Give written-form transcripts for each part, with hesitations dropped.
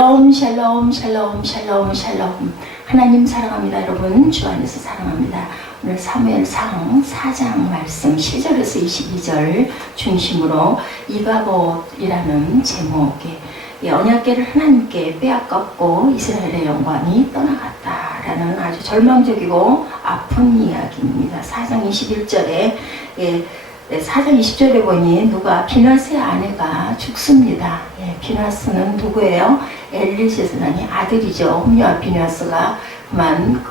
샬롬 샬롬 샬롬 샬롬. 하나님 사랑합니다. 여러분 주 안에서 사랑합니다. 오늘 사무엘상 4장 말씀 10절에서 22절 중심으로 이가봇이라는 제목의 언약궤를 하나님께 빼앗겼고 이스라엘의 영광이 떠나갔다라는 아주 절망적이고 아픈 이야기입니다. 4장 21절에 4장 20절에 보니 누가 비나스의 아내가 죽습니다. 비나스는 누구예요? 엘리세스라니 아들이죠. 홈리와 비나스가 그만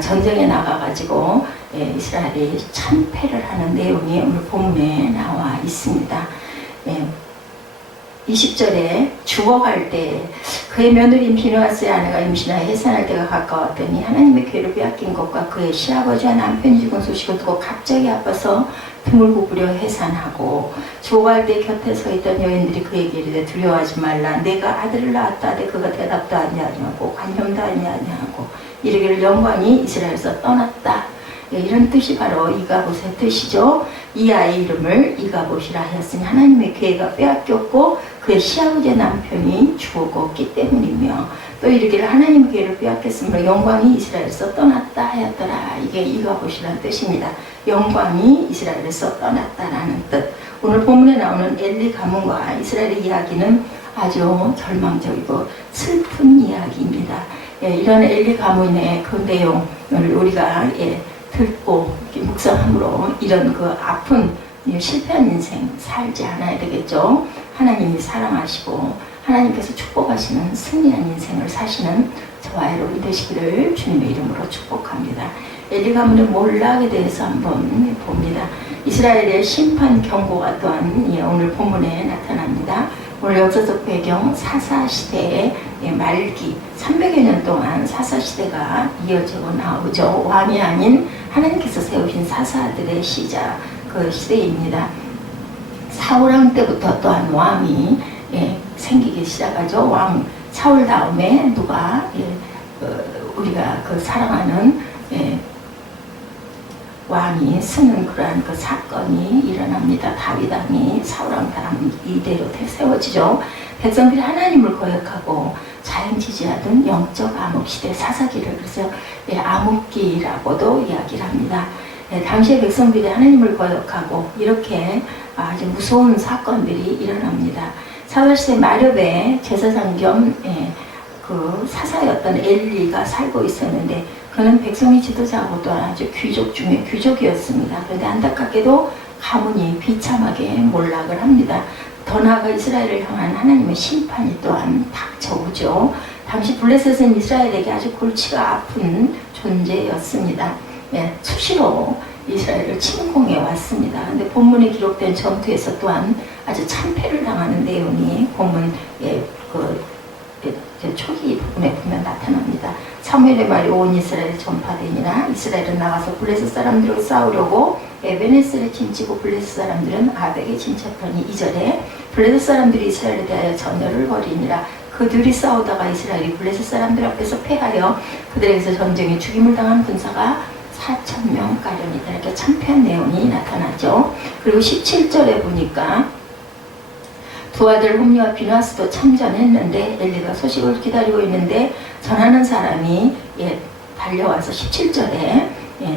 전쟁에 나가가지고 이스라엘이 참패를 하는 내용이 오늘 본문에 나와 있습니다. 20절에 죽어갈 때 그의 며느리인 비누아스의 아내가 임신하여 해산할 때가 가까웠더니 하나님의 궤를 빼앗긴 것과 그의 시아버지와 남편이 죽은 소식을 듣고 갑자기 아파서 등을 구부려 해산하고 죽어갈 때 곁에 서 있던 여인들이 그에게 이르되 두려워하지 말라. 내가 아들을 낳았다 하되 그가 대답도 아니하고 관념도 아니하고 이르기를 영광이 이스라엘에서 떠났다. 이런 뜻이 바로 이가봇의 뜻이죠. 이 아이 이름을 이가봇이라 하였으니 하나님의 궤가 빼앗겼고 그의 시아버지의 남편이 죽었기 때문이며 또 이르기를 하나님의 궤를 빼앗겼으므로 영광이 이스라엘에서 떠났다 하였더라. 이게 이가봇이라는 뜻입니다. 영광이 이스라엘에서 떠났다라는 뜻. 오늘 본문에 나오는 엘리 가문과 이스라엘의 이야기는 아주 절망적이고 슬픈 이야기입니다. 이런 엘리 가문의 그 내용을 우리가 듣고 묵상함으로 이런 아픈 실패한 인생 살지 않아야 되겠죠. 하나님이 사랑하시고 하나님께서 축복하시는 승리한 인생을 사시는 저와 여러분이 되시기를 주님의 이름으로 축복합니다. 엘리 가문의 몰락에 대해서 한번 봅니다. 이스라엘의 심판 경고가 또한 오늘 본문에 나타납니다. 오늘 역사적 배경 사사시대의 말기 300여 년 동안 사사시대가 이어지고 나오죠. 왕이 아닌 하나님께서 세우신 사사들의 시작 그 시대입니다. 사울왕 때부터 또한 왕이 생기기 시작하죠. 왕 사울 다음에 누가 우리가 사랑하는 왕이 쓰는 그러한 사건이 일어납니다. 다윗 왕이 사울왕 다음 이대로 세워지죠. 백성들이 하나님을 거역하고 자연지지하던 영적 암흑시대 사사기를 그래서 암흑기라고도 이야기를 합니다. 당시의 백성들이 하나님을 거역하고 이렇게 아주 무서운 사건들이 일어납니다. 사사시대 마렵에 제사장 겸 사사였던 엘리가 살고 있었는데 그는 백성의 지도자하고도 아주 귀족 중에 귀족이었습니다. 그런데 안타깝게도 가문이 비참하게 몰락을 합니다. 더 나아가 이스라엘을 향한 하나님의 심판이 또한 닥쳐오죠. 당시 블레셋은 이스라엘에게 아주 골치가 아픈 존재였습니다. 수시로 이스라엘을 침공해 왔습니다. 그런데 본문에 기록된 전투에서 또한 아주 참패를 당하는 내용이 본문 초기 부분에 보면 나타납니다. 사무엘의 말이 온 이스라엘에 전파되니라. 이스라엘은 나가서 블레셋 사람들과 싸우려고 에베네스를 진치고 블레셋 사람들은 아벡에 진쳤더니 2절에 블레셋 사람들이 이스라엘에 대하여 전열을 벌이니라. 그들이 싸우다가 이스라엘이 블레셋 사람들 앞에서 패하여 그들에게서 전쟁에 죽임을 당한 군사가 4,000명가량이다. 이렇게 참패한 내용이 나타나죠. 그리고 17절에 보니까 두 아들 홈리와 비누아스도 참전했는데 엘리가 소식을 기다리고 있는데 전하는 사람이 달려와서 17절에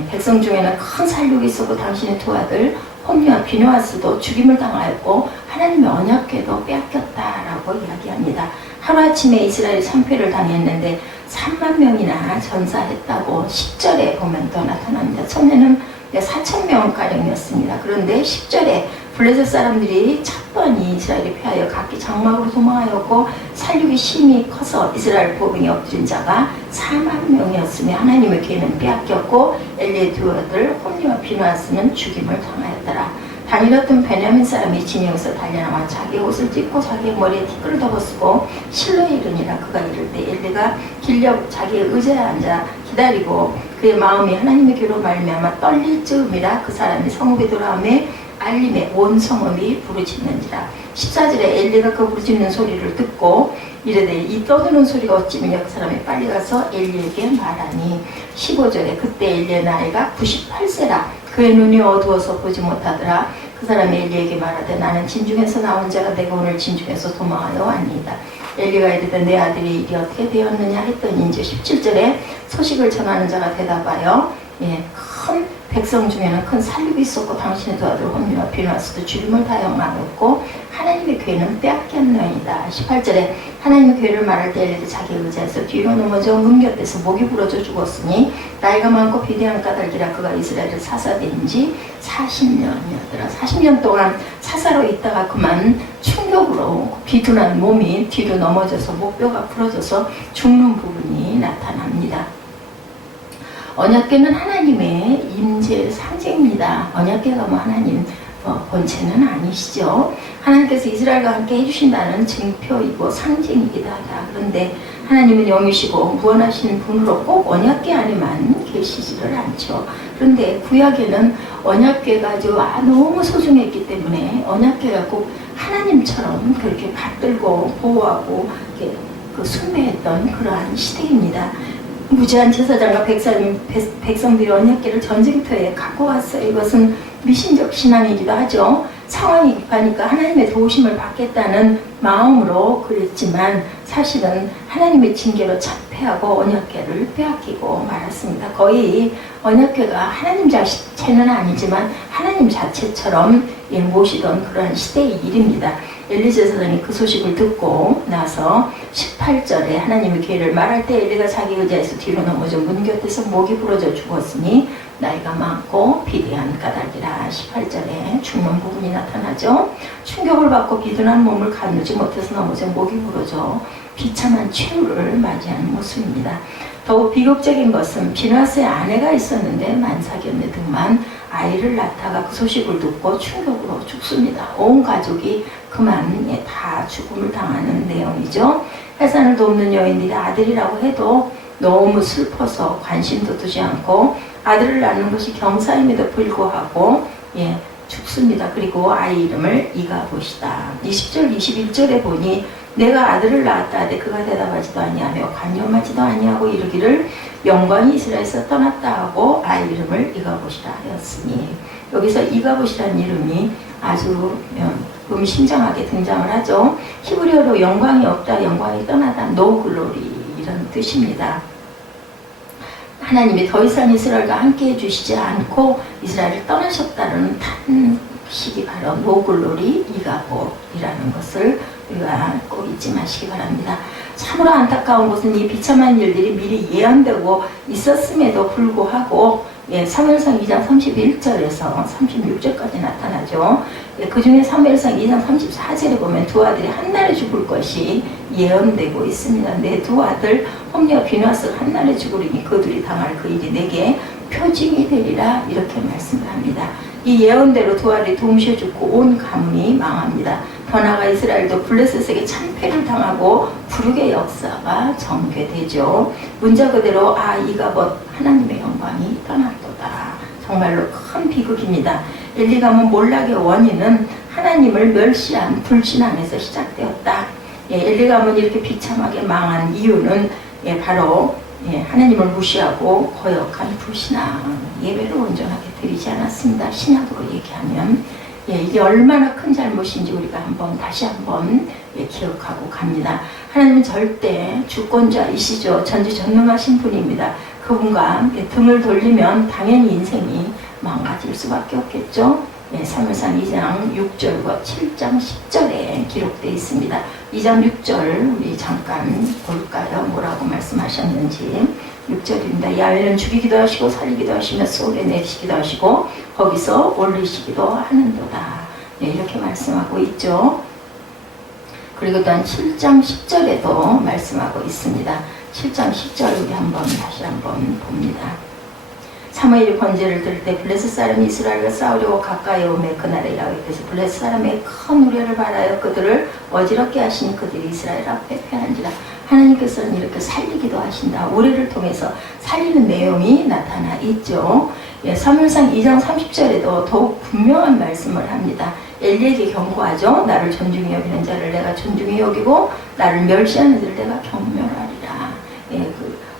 백성 중에는 큰 살육이 있었고 당신의 두 아들 홈리와 비누아스도 죽임을 당하였고 하나님의 언약궤도 빼앗겼다라고 이야기합니다. 하루아침에 이스라엘이 참패를 당했는데 3만 명이나 전사했다고 10절에 보면 또 나타납니다. 처음에는 4,000명가량이었습니다. 그런데 10절에 블레셋 사람들이 첫 번이 이스라엘에 패하여 각기 장막으로 도망하였고 살육이 심히 커서 이스라엘 보병에 엎드린 자가 4만 명이었으며 하나님의 궤는 빼앗겼고 엘리의 두 아들 홈리와 비누아스는 죽임을 당하였더라. 당일 어떤 베냐민 사람이 진영에서 달려나와 자기의 옷을 찢고 자기의 머리에 티끌을 덮어쓰고 실로에 이르니라. 그가 이를 때 엘리가 길려 자기의 의자에 앉아 기다리고 그의 마음이 하나님의 궤로 말미암아 떨릴 즈음이라. 그 사람이 성읍에 돌아오매 알림에 온 성읍이 부르짖는지라. 14절에 엘리가 그 부르짖는 소리를 듣고 이르되 이 떠드는 소리가 어찌미냐. 그 사람이 빨리 가서 엘리에게 말하니 15절에 그때 엘리의 나이가 98세라. 그의 눈이 어두워서 보지 못하더라. 그 사람이 엘리에게 말하되 나는 진중에서 나온 자가 내가 오늘 진중에서 도망하여 왔니이다. 엘리가 이르되 내 아들이 일이 어떻게 되었느냐 했더니 이제 17절에 소식을 전하는 자가 대답하여 큰 백성 중에는 큰 살림이 있었고 당신의 두 아들 홈리와 비누아스도 죽임을 당하였고 하나님의 괴는 빼앗겼나이다. 18절에 하나님의 괴를 말할 때 엘리가 자기 의자에서 뒤로 넘어져 문 곁에서 목이 부러져 죽었으니 나이가 많고 비대한 까닭이라 그가 이스라엘을 사사된 지 40년이었더라. 40년 동안 사사로 있다가 그만 충격으로 비둔한 몸이 뒤로 넘어져서 목뼈가 부러져서 죽는 부분이 나타납니다. 언약궤는 하나님의 임재 상징입니다. 언약궤가 하나님 본체는 아니시죠. 하나님께서 이스라엘과 함께 해주신다는 증표이고 상징이기도 하다. 그런데 하나님은 영이시고 무한하신 분으로 꼭 언약궤 안에만 계시지를 않죠. 그런데 구약에는 언약궤가 아주 너무 소중했기 때문에 언약궤가 꼭 하나님처럼 그렇게 받들고 보호하고 이렇게 숭배했던 그러한 시대입니다. 무지한 제사장과 백성들이 언약궤를 전쟁터에 갖고 왔어요. 이것은 미신적 신앙이기도 하죠. 상황이 급하니까 하나님의 도우심을 받겠다는 마음으로 그랬지만 사실은 하나님의 징계로 참패하고 언약궤를 빼앗기고 말았습니다. 거의 언약궤가 하나님 자체는 아니지만 하나님 자체처럼 모시던 그러한 시대의 일입니다. 엘리 제사장이 그 소식을 듣고 나서 18절에 하나님의 계를 말할 때 엘리가 자기 의자에서 뒤로 넘어져 문 곁에서 목이 부러져 죽었으니 나이가 많고 비대한 까닭이라. 18절에 죽는 부분이 나타나죠. 충격을 받고 비둔한 몸을 가누지 못해서 넘어져 목이 부러져 비참한 최후를 맞이하는 모습입니다. 더욱 비극적인 것은 비누아스의 아내가 있었는데 만삭이었는데 등만 아이를 낳다가 그 소식을 듣고 충격으로 죽습니다. 온 가족이 그만 다 죽음을 당하는 내용이죠. 해산을 돕는 여인들이 아들이라고 해도 너무 슬퍼서 관심도 두지 않고 아들을 낳는 것이 경사임에도 불구하고 죽습니다. 그리고 아이 이름을 이가봇이다. 20절 21절에 보니 내가 아들을 낳았다 하되 그가 대답하지도 아니하며 관념하지도 아니하고 이르기를 영광이 이스라엘에서 떠났다 하고 아이 이름을 이가봇이라 하였으니, 여기서 이가봇이라는 이름이 아주 심장하게 등장을 하죠. 히브리어로 영광이 없다, 영광이 떠나다, no glory 이런 뜻입니다. 하나님이 더 이상 이스라엘과 함께 해주시지 않고 이스라엘을 떠나셨다는 탄식이 바로 no glory 이가봇이라는 것을 우리가 꼭 잊지 마시기 바랍니다. 참으로 안타까운 것은 이 비참한 일들이 미리 예언되고 있었음에도 불구하고 사무엘상 2장 31절에서 36절까지 나타나죠. 그 중에 사무엘상 2장 34절에 보면 두 아들이 한날에 죽을 것이 예언되고 있습니다. 내 두 아들 홈리와 비누아스가 한날에 죽으리니 그들이 당할 그 일이 내게 표징이 되리라 이렇게 말씀을 합니다. 이 예언대로 두 아들이 동시에 죽고 온 가문이 망합니다. 더 나아가 이스라엘도 블레셋에게 참패를 당하고 불육의 역사가 전개되죠. 문자 그대로 이가봇 하나님의 영광이 떠났도다. 정말로 큰 비극입니다. 엘리 가문 몰락의 원인은 하나님을 멸시한 불신앙에서 시작되었다. 엘리 가문이 이렇게 비참하게 망한 이유는 바로 하나님을 무시하고 거역한 불신앙, 예배를 온전하게 드리지 않았습니다. 신약으로 얘기하면 이게 얼마나 큰 잘못인지 우리가 다시 한번 기억하고 갑니다. 하나님은 절대 주권자이시죠. 전지전능하신 분입니다. 그분과 등을 돌리면 당연히 인생이 망가질 수밖에 없겠죠. 사무엘상 2장 6절과 7장 10절에 기록되어 있습니다. 2장 6절 우리 잠깐 볼까요? 뭐라고 말씀하셨는지. 6절입니다. 야훼는 죽이기도 하시고 살리기도 하시며 소울에 내시기도 하시고 거기서 올리시기도 하는도다. 이렇게 말씀하고 있죠. 그리고 또한 7장 10절에도 말씀하고 있습니다. 7장 10절 우리 다시 한번 봅니다. 사무엘이 번제를 들을 때 블레셋 사람이 이스라엘과 싸우려고 가까이 오매 그날에 야훼께서 블레셋 사람의 큰 우려를 바라여 그들을 어지럽게 하시니 그들이 이스라엘 앞에 패한지라. 하나님께서는 이렇게 살리기도 하신다. 우레를 통해서 살리는 내용이 나타나 있죠. 사무엘상 2장 30절에도 더욱 분명한 말씀을 합니다. 엘리에게 경고하죠. 나를 존중히 여기는 자를 내가 존중히 여기고 나를 멸시하는 자를 내가 경멸하리라.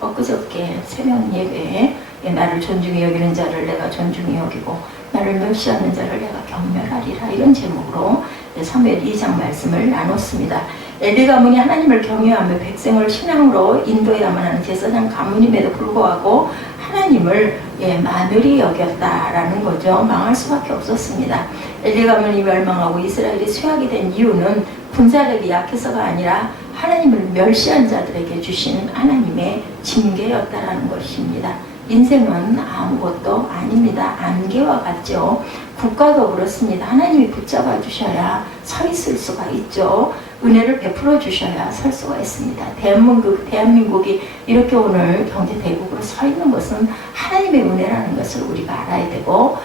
엊그저께 새벽 예배에 나를 존중히 여기는 자를 내가 존중히 여기고 나를 멸시하는 자를 내가 경멸하리라. 이런 제목으로 사무엘 2장 말씀을 나눴습니다. 엘리 가문이 하나님을 경외하며 백성을 신앙으로 인도해야만 하는 제사장 가문임에도 불구하고 하나님을 만으리 여겼다라는 거죠. 망할 수밖에 없었습니다. 엘리 가문이 멸망하고 이스라엘이 쇠하게 된 이유는 군사력이 약해서가 아니라 하나님을 멸시한 자들에게 주신 하나님의 징계였다라는 것입니다. 인생은 아무것도 아닙니다. 안개와 같죠. 국가도 그렇습니다. 하나님이 붙잡아 주셔야 서 있을 수가 있죠. 은혜를 베풀어 주셔야 설 수가 있습니다. 대한민국이 이렇게 오늘 경제 대국으로 서 있는 것은 하나님의 은혜라는 것을 우리가 알아야 되고,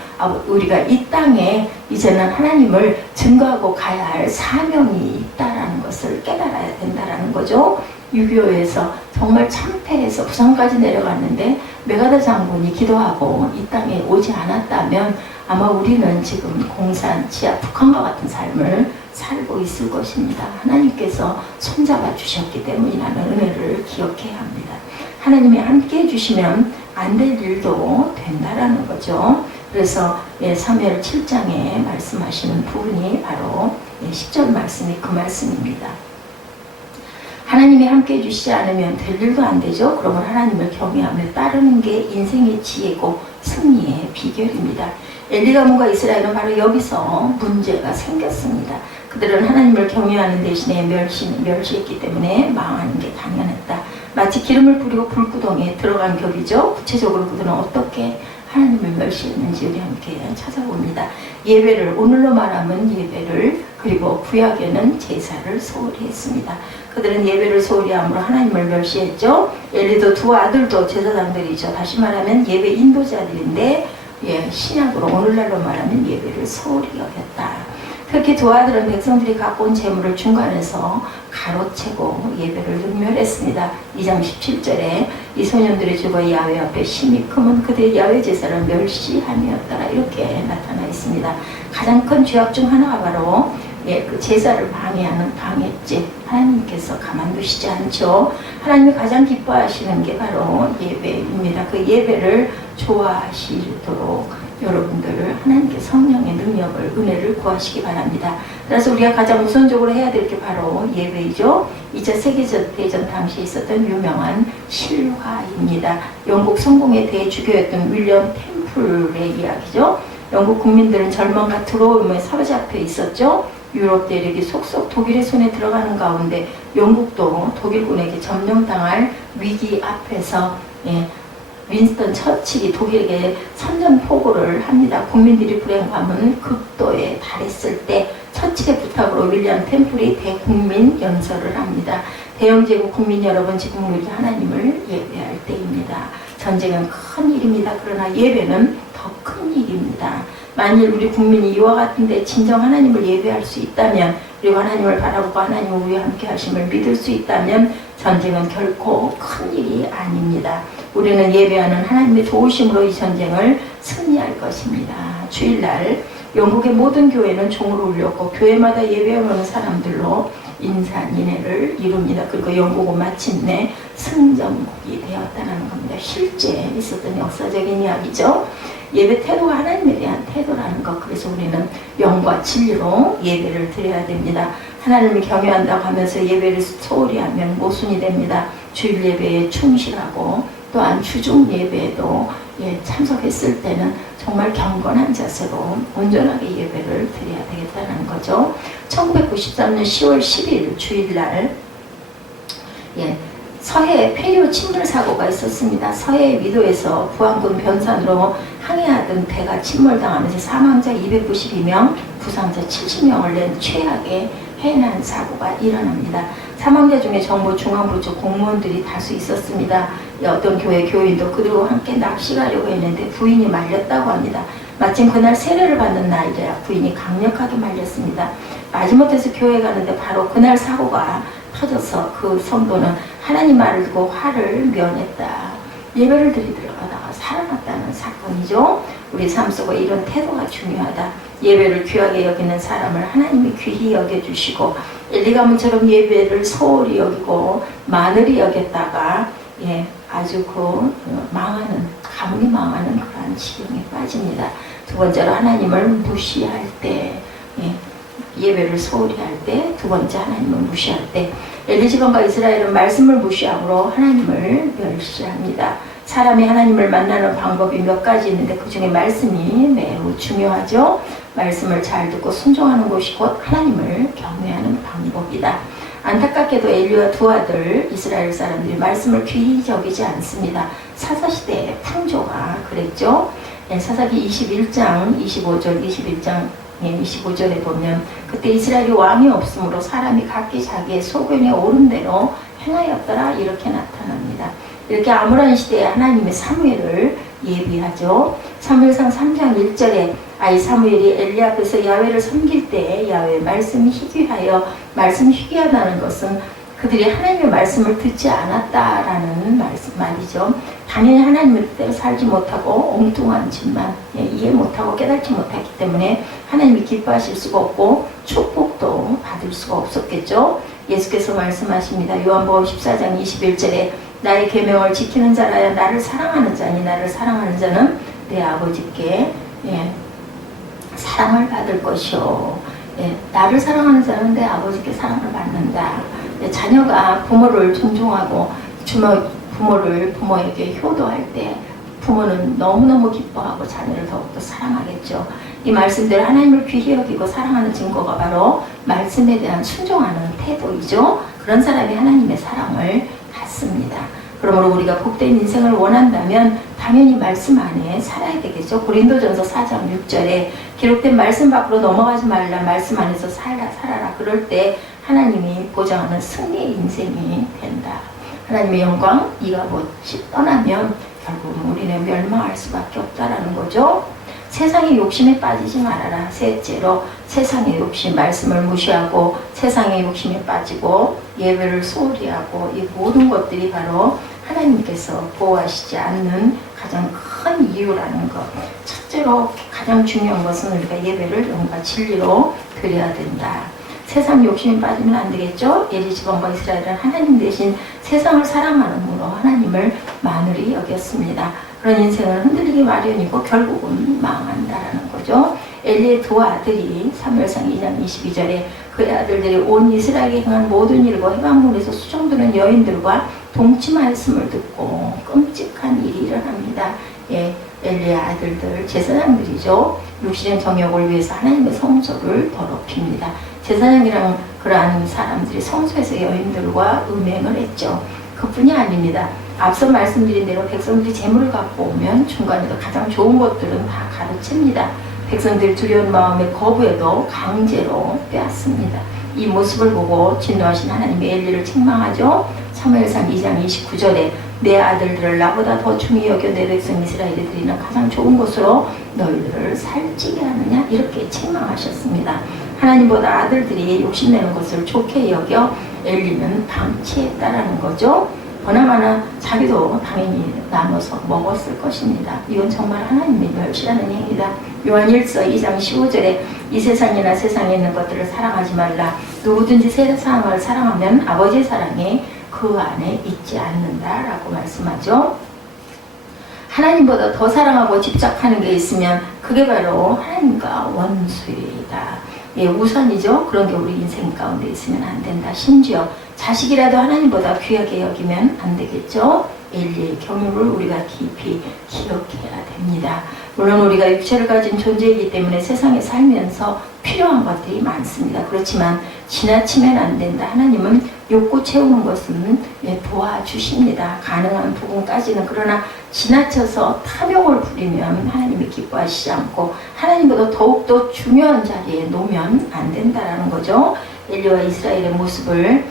우리가 이 땅에 이제는 하나님을 증거하고 가야 할 사명이 있다라는 것을 깨달아야 된다라는 거죠. 6.25에서 정말 참패해서 부산까지 내려갔는데 메가더 장군이 기도하고 이 땅에 오지 않았다면 아마 우리는 지금 공산, 지하, 북한과 같은 삶을 살고 있을 것입니다. 하나님께서 손잡아 주셨기 때문이라는 은혜를 기억해야 합니다. 하나님이 함께 해주시면 안 될 일도 된다라는 거죠. 그래서 사무엘 7장에 말씀하시는 부분이 바로 10절 말씀이 그 말씀입니다. 하나님이 함께 해주시지 않으면 될 일도 안 되죠. 그러면 하나님을 경외하며 따르는 게 인생의 지혜고 승리의 비결입니다. 엘리 가문과 이스라엘은 바로 여기서 문제가 생겼습니다. 그들은 하나님을 경외하는 대신에 멸시했기 때문에 망하는 게 당연했다. 마치 기름을 뿌리고 불구덩이에 들어간 격이죠. 구체적으로 그들은 어떻게 하나님을 멸시했는지 우리 함께 찾아봅니다. 예배를, 오늘로 말하면 예배를, 그리고 구약에는 제사를 소홀히 했습니다. 그들은 예배를 소홀히 함으로 하나님을 멸시했죠. 엘리도 두 아들도 제사장들이죠. 다시 말하면 예배 인도자들인데 신약으로 오늘날로 말하면 예배를 소홀히 여겼다. 특히 두 아들은 백성들이 갖고 온 재물을 중간에서 가로채고 예배를 능멸했습니다. 2장 17절에 이 소년들의 주거 야훼 앞에 심히 크면 그들의 야훼 제사를 멸시함이었더라. 이렇게 나타나 있습니다. 가장 큰 죄악 중 하나가 바로 그 제사를 방해하는 방해죄. 하나님께서 가만두시지 않죠. 하나님이 가장 기뻐하시는 게 바로 예배입니다. 그 예배를 좋아하시도록 여러분들 하나님께 성령의 능력을, 은혜를 구하시기 바랍니다. 그래서 우리가 가장 우선적으로 해야 될 게 바로 예배이죠. 2차 세계대전 당시에 있었던 유명한 실화입니다. 영국 성공의 대주교였던 윌리엄 템플의 이야기죠. 영국 국민들은 절망과 두려움에 사로잡혀 있었죠. 유럽 대륙이 속속 독일의 손에 들어가는 가운데 영국도 독일군에게 점령당할 위기 앞에서 윈스턴 처칠이 독일에게 선전포고를 합니다. 국민들이 불행감은 극도에 달했을 때 처칠의 부탁으로 윌리엄 템플이 대국민 연설을 합니다. 대영제국 국민 여러분, 지금 우리 하나님을 예배할 때입니다. 전쟁은 큰 일입니다. 그러나 예배는 더 큰 일입니다. 만일 우리 국민이 이와 같은데 진정 하나님을 예배할 수 있다면, 그리고 하나님을 바라보고 하나님을 우리와 함께 하심을 믿을 수 있다면 전쟁은 결코 큰 일이 아닙니다. 우리는 예배하는 하나님의 도우심으로 이 전쟁을 승리할 것입니다. 주일날 영국의 모든 교회는 종을 울렸고 교회마다 예배하는 사람들로 인산인해를 이룹니다. 그리고 영국은 마침내 승전국이 되었다는 겁니다. 실제 있었던 역사적인 이야기죠. 예배 태도가 하나님에 대한 태도라는 것. 그래서 우리는 영과 진리로 예배를 드려야 됩니다. 하나님을 경외한다고 하면서 예배를 소홀히 하면 모순이 됩니다. 주일 예배에 충실하고 또한 주중 예배에도 참석했을 때는 정말 경건한 자세로 온전하게 예배를 드려야 되겠다는 거죠. 1993년 10월 10일 주일날 서해 폐류 침몰 사고가 있었습니다. 서해 미도에서 부안군 변산으로 항해하던 배가 침몰당하면서 사망자 292명, 부상자 70명을 낸 최악의 해난 사고가 일어납니다. 사망자 중에 정부 중앙부 쪽 공무원들이 다수 있었습니다. 어떤 교회 교인도 그들과 함께 낚시 가려고 했는데 부인이 말렸다고 합니다. 마침 그날 세례를 받는 날이라 부인이 강력하게 말렸습니다. 마지못해서 교회 가는데 바로 그날 사고가 터져서 그 성도는 하나님 말을 듣고 화를 면했다. 예배를 드리러 가다가 살아났다는 사건이죠. 우리 삶 속에 이런 태도가 중요하다. 예배를 귀하게 여기는 사람을 하나님이 귀히 여겨주시고, 엘리 가문처럼 예배를 소홀히 여기고 마늘히 여겼다가 아주 망하는 가문이 망하는 그러한 지경에 빠집니다. 두 번째로 하나님을 무시할 때, 예배를 소홀히 할 때, 두 번째 하나님을 무시할 때, 엘리 지방과 이스라엘은 말씀을 무시함으로 하나님을 멸시합니다. 사람이 하나님을 만나는 방법이 몇 가지 있는데 그 중에 말씀이 매우 중요하죠. 말씀을 잘 듣고 순종하는 것이 곧 하나님을 경외하는 방법이다. 안타깝게도 엘리와 두 아들 이스라엘 사람들이 말씀을 귀히 여기지 않습니다. 사사시대의 풍조가 그랬죠. 사사기 21장 25절 21장 25절에 보면 그때 이스라엘이 왕이 없으므로 사람이 각기 자기의 소견에 오른 대로 행하였더라 이렇게 나타납니다. 이렇게 암울한 시대에 하나님의 사무엘을 예비하죠. 사무엘상 3장 1절에 아이 사무엘이 엘리 앞에서 야훼를 섬길 때 야훼의 말씀이 희귀하여 말씀이 희귀하다는 것은 그들이 하나님의 말씀을 듣지 않았다라는 말이죠. 당연히 하나님의 뜻대로 살지 못하고 엉뚱한 짓만 이해 못하고 깨닫지 못했기 때문에 하나님이 기뻐하실 수가 없고 축복도 받을 수가 없었겠죠. 예수께서 말씀하십니다. 요한복음 14장 21절에 나의 계명을 지키는 자라야 나를 사랑하는 자니 나를 사랑하는 자는 내 아버지께 사랑을 받을 것이요. 나를 사랑하는 자는 내 아버지께 사랑을 받는다. 자녀가 부모를 존중하고 부모에게 효도할 때 부모는 너무너무 기뻐하고 자녀를 더욱더 사랑하겠죠. 이 말씀대로 하나님을 귀히 여기고 사랑하는 증거가 바로 말씀에 대한 순종하는 태도이죠. 그런 사람이 하나님의 사랑을 받습니다. 그러므로 우리가 복된 인생을 원한다면 당연히 말씀 안에 살아야 되겠죠. 고린도전서 4장 6절에 기록된 말씀 밖으로 넘어가지 말라 말씀 안에서 살아라. 그럴 때 하나님이 보장하는 승리의 인생이 된다. 하나님의 영광 이가 곧 떠나면 결국 우리는 멸망할 수밖에 없다라는 거죠. 세상의 욕심에 빠지지 말아라. 셋째로 세상의 욕심, 말씀을 무시하고 세상의 욕심에 빠지고 예배를 소홀히 하고 이 모든 것들이 바로 하나님께서 보호하시지 않는 가장 큰 이유라는 것. 첫째로 가장 중요한 것은 우리가 예배를 영과 진리로 드려야 된다. 세상 욕심에 빠지면 안 되겠죠. 엘리 지방과 이스라엘은 하나님 대신 세상을 사랑하는으로 하나님을 만홀히 여겼습니다. 그런 인생은 흔들리기 마련이고 결국은 망한다라는 거죠. 엘리의 두 아들이 사무엘상 2장 22절에 그의 아들들이 온 이스라엘에 행한 모든 일과 해방문에서 수종드는 여인들과 동침하였음을 듣고 끔찍한 일이 일어납니다. 엘리의 아들들 제사장들이죠. 육신의 정욕을 위해서 하나님의 성소를 더럽힙니다. 제사장이랑 그러한 사람들이 성소에서 여인들과 음행을 했죠. 그뿐이 아닙니다. 앞서 말씀드린 대로 백성들이 재물을 갖고 오면 중간에도 가장 좋은 것들은 다 가르칩니다. 백성들이 두려운 마음에 거부해도 강제로 빼앗습니다. 이 모습을 보고 진노하신 하나님이 엘리를 책망하죠. 사무엘상 2장 29절에 내 아들들을 나보다 더 중히 여겨 내 백성 이스라엘이 드리는 가장 좋은 것으로 너희들을 살찌게 하느냐 이렇게 책망하셨습니다. 하나님보다 아들들이 욕심내는 것을 좋게 여겨 엘리는 방치했다라는 거죠. 보나마나 자기도 당연히 나눠서 먹었을 것입니다. 이건 정말 하나님의 멸시라는 행위다. 요한 1서 2장 15절에 이 세상이나 세상에 있는 것들을 사랑하지 말라. 누구든지 세상을 사랑하면 아버지의 사랑이 그 안에 있지 않는다라고 말씀하죠. 하나님보다 더 사랑하고 집착하는 게 있으면 그게 바로 하나님과 원수이다. 우선이죠. 그런 게 우리 인생 가운데 있으면 안 된다. 심지어 자식이라도 하나님보다 귀하게 여기면 안 되겠죠. 엘리의 경륜을 우리가 깊이 기억해야 됩니다. 물론 우리가 육체를 가진 존재이기 때문에 세상에 살면서 필요한 것들이 많습니다. 그렇지만 지나치면 안 된다. 하나님은 욕구 채우는 것은 도와주십니다. 가능한 부분까지는. 그러나 지나쳐서 탐욕을 부리면 하나님이 기뻐하시지 않고 하나님보다 더욱더 중요한 자리에 놓으면 안 된다라는 거죠. 엘리와 이스라엘의 모습을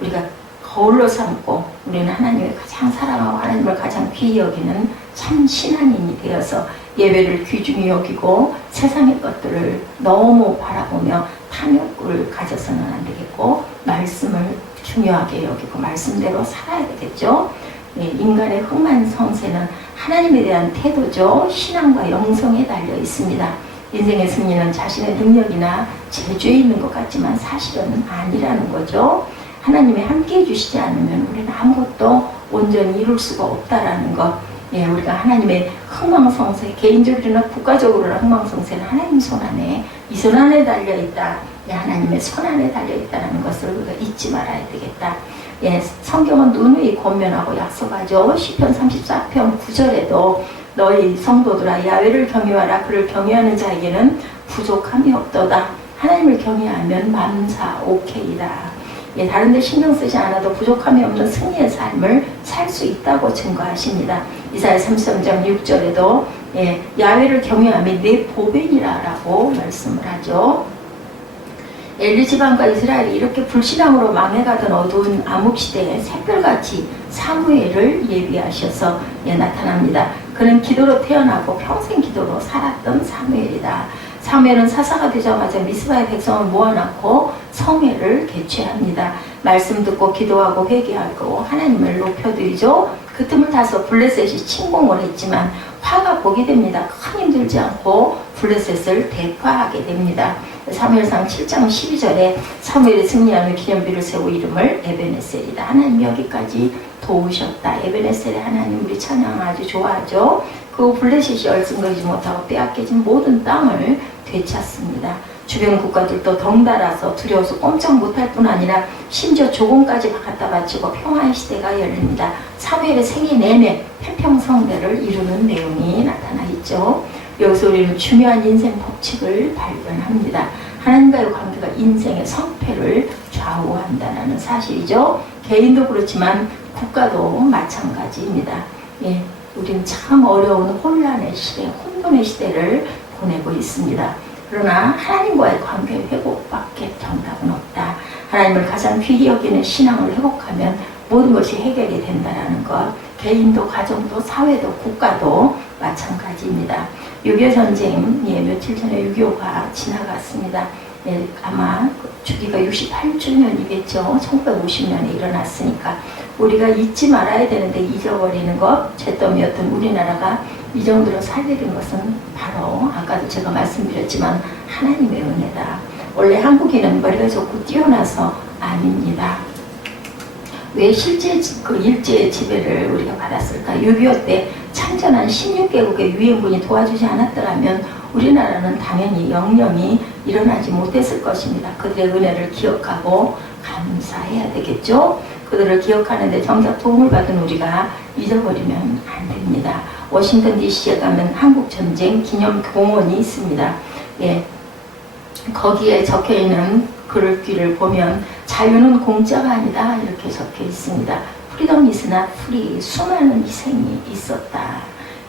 우리가 거울로 삼고 우리는 하나님을 가장 사랑하고 하나님을 가장 귀히 여기는 참 신앙인이 되어서 예배를 귀중히 여기고 세상의 것들을 너무 바라보며 탐욕을 가져서는 안 되겠고 말씀을 중요하게 여기고 말씀대로 살아야 되겠죠. 인간의 흥만성쇠는 하나님에 대한 태도죠. 신앙과 영성에 달려 있습니다. 인생의 승리는 자신의 능력이나 재주에 있는 것 같지만 사실은 아니라는 거죠. 하나님이 함께 해주시지 않으면 우리는 아무것도 온전히 이룰 수가 없다라는 것. 예, 우리가 하나님의 흥망성쇠, 개인적으로나 국가적으로나 흥망성쇠는 하나님 손 안에, 이 손 안에 달려있다. 예, 하나님의 손 안에 달려있다는 것을 우리가 잊지 말아야 되겠다. 예, 성경은 누누이 권면하고 약속하죠. 시편 34편 9절에도 너희 성도들아 야훼를 경외하라. 그를 경외하는 자에게는 부족함이 없도다. 하나님을 경외하면 만사 오케이다. 예, 다른 데 신경 쓰지 않아도 부족함이 없는 승리의 삶을 살 수 있다고 증거하십니다. 이사야 33장 6절에도 예, 야훼를 경외함이 내 보배니라라고 말씀을 하죠. 엘리 지방과 이스라엘이 이렇게 불신앙으로 망해가던 어두운 암흑시대에 새별같이 사무엘을 예비하셔서 예, 나타납니다. 그는 기도로 태어나고 평생 기도로 살았던 사무엘이다. 사무엘은 사사가 되자마자 미스바의 백성을 모아놓고 성회를 개최합니다. 말씀 듣고 기도하고 회개하고 하나님을 높여드리죠. 그 틈을 타서 블레셋이 침공을 했지만 화가 보게 됩니다. 큰 힘들지 않고 블레셋을 대파하게 됩니다. 사무엘상 7장 12절에 사무엘이 승리하는 기념비를 세우고 이름을 에베네셀이다. 하나님 여기까지 도우셨다. 에베네셀의 하나님 우리 찬양 아주 좋아하죠. 그 블레셋이 얼씬거리지 못하고 빼앗겨진 모든 땅을 되찾습니다. 주변 국가들도 덩달아서 두려워서 꼼짝 못할 뿐 아니라 심지어 조공까지 갖다 바치고 평화의 시대가 열립니다. 사무엘의 생애 내내 태평성대를 이루는 내용이 나타나 있죠. 여기서 우리는 중요한 인생 법칙을 발견합니다. 하나님과의 관계가 인생의 성패를 좌우한다는 사실이죠. 개인도 그렇지만 국가도 마찬가지입니다. 예, 우리는 참 어려운 혼란의 시대, 혼돈의 시대를 보내고 있습니다. 그러나 하나님과의 관계 회복밖에 정답은 없다. 하나님을 가장 귀히 여기는 신앙을 회복하면 모든 것이 해결이 된다는 것. 개인도 가정도 사회도 국가도 마찬가지입니다. 6.25 전쟁, 예, 며칠 전에 6.25가 지나갔습니다. 예, 아마 주기가 68주년이겠죠. 1950년에 일어났으니까 우리가 잊지 말아야 되는데 잊어버리는 것. 잿더미였던 우리나라가 이 정도로 살리는 것은 바로 아까도 제가 말씀드렸지만 하나님의 은혜다. 원래 한국인은 머리가 좋고 뛰어나서 아닙니다. 왜 실제 그 일제의 지배를 우리가 받았을까? 6.25 때 참전한 16개국의 유엔군이 도와주지 않았더라면 우리나라는 당연히 영영이 일어나지 못했을 것입니다. 그들의 은혜를 기억하고 감사해야 되겠죠? 그들을 기억하는데 정작 도움을 받은 우리가 잊어버리면 안 됩니다. 워싱턴 DC에 가면 한국전쟁 기념공원이 있습니다. 예, 거기에 적혀있는 글귀를 보면 자유는 공짜가 아니다 이렇게 적혀 있습니다. 프리덤 이스나 프리, 수많은 희생이 있었다.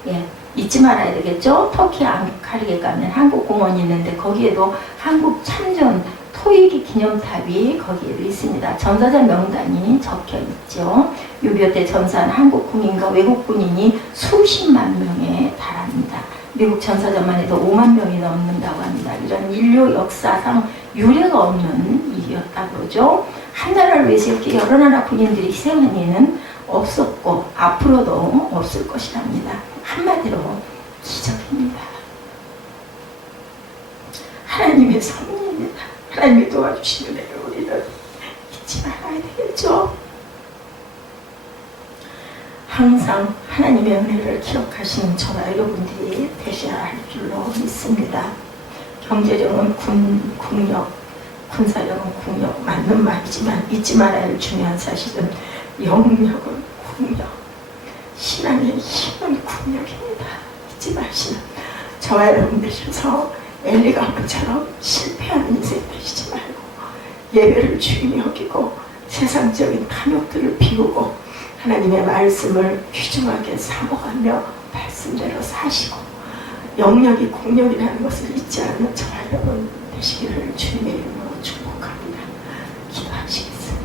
예, 잊지 말아야 되겠죠. 터키 앙카리에 가면 한국공원이 있는데 거기에도 한국 참전 토익이 기념탑이 거기에도 있습니다. 전사자 명단이 적혀 있죠. 6.25 때 전사한 한국 군인과 외국 군인이 수십만 명에 달합니다. 미국 전사자만 해도 5만 명이 넘는다고 합니다. 이런 인류 역사상 유례가 없는 일이었다고 그러죠. 한 나라를 위해서 이렇게 여러 나라 군인들이 희생한 일은 없었고 앞으로도 없을 것이랍니다. 한마디로 기적입니다. 하나님의 섭리입니다. 하나님이 도와주시는 애를 우리는 잊지 말아야 되겠죠. 항상 하나님의 은혜를 기억하시는 저와 여러분들이 되셔야 할 줄로 믿습니다. 경제력은 국력, 군사력은 국력, 맞는 말이지만 잊지 말아야 할 중요한 사실은 영력은 국력, 신앙의 힘은 국력입니다. 잊지 마시는 저와 여러분 되셔서 엘리 가문처럼 실패하는 인생 되시지 말고 예배를 주인이 여기고 세상적인 탐욕들을 비우고 하나님의 말씀을 귀중하게 사모하며 말씀대로 사시고 영역이 공력이라는 것을 잊지 않는 저와 여러분 되시기를 주님의 이름으로 축복합니다. 기도하시겠습니다.